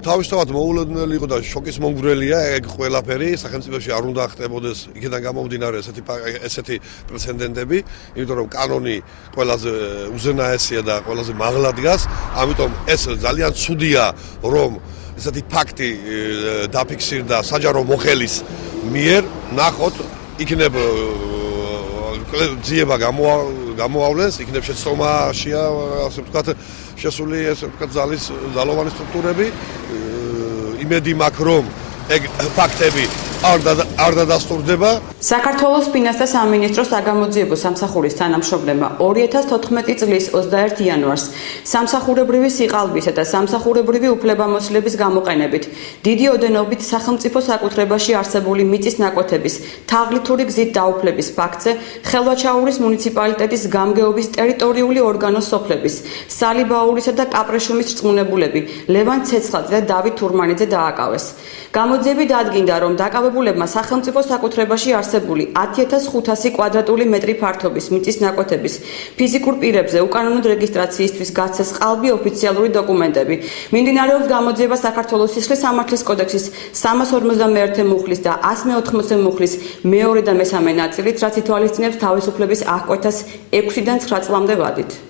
თავისთავად მოულოდნელი იყო და შოკის მომგვრელია ეგ ყველაფერი, სახელმწიფოში არ უნდა ხდებოდეს იქიდან გამომდინარე ესეთი პრეცედენტები, იმიტომ რომ კანონი ყველაზე უზენაესია და ყველაზე მაღლა დგას, ამიტომ ეს ძალიან ცუდია, რომ ესეთი ფაქტი დაფიქსირდა საჯარო მოხელის მიერ, ნახოთ, იქნებ ძიება გამოავლენს, იქნებ შეცდომაშია, ასე ვთქვათ, შესული ესე ვთქვათ ძალოვანი სტრუქტურები, იმედი მაქვს, რომ ეგ ფაქტები არ დადასტურდება. საქართველოს ფინანსთა სამინისტროს საგამოძიებო სამსახურის თანამშრომლებმა 2014 წლის 21 იანვარს სამსახურებრივი სიყალბისა და სამსახურებრივი უფლებამოსილების გამოყენებით დიდი ოდენობით სახელმწიფო საკუთრებაში არსებული მიწის ნაკვეთების თაღლითური გზით დაუფლების ფაქტზე ხელვაჩაურის მუნიციპალიტეტის გამგეობის ტერიტორიული ორგანოს სოფლების სალიბაურისა და კაპრეშუმის რწმუნებულები ლევან ცეცხლაძე და დავით თურმანიძე დააკავეს. გამოძიებით დადგინდა, რომ დაკავებულებმა სახელმწიფო საკუთრებაში არსებული 10500 კვადრატული მეტრი ფართობის მიწის ნაკვეთების ფიზიკურ პირებზე უკანონოდ რეგისტრაციისთვის გაცეს ყალბი ოფიციალური დოკუმენტები. მიმდინარეობს გამოძიება საქართველოს სისხლის სამართლის კოდექსის 351 მუხლის და 180 მუხლის მეორე და მესამე ნაწილით, რაც ითვალისწინებს თავისუფლების აღკვეთას 6-დან 9 წლამდე ვადით.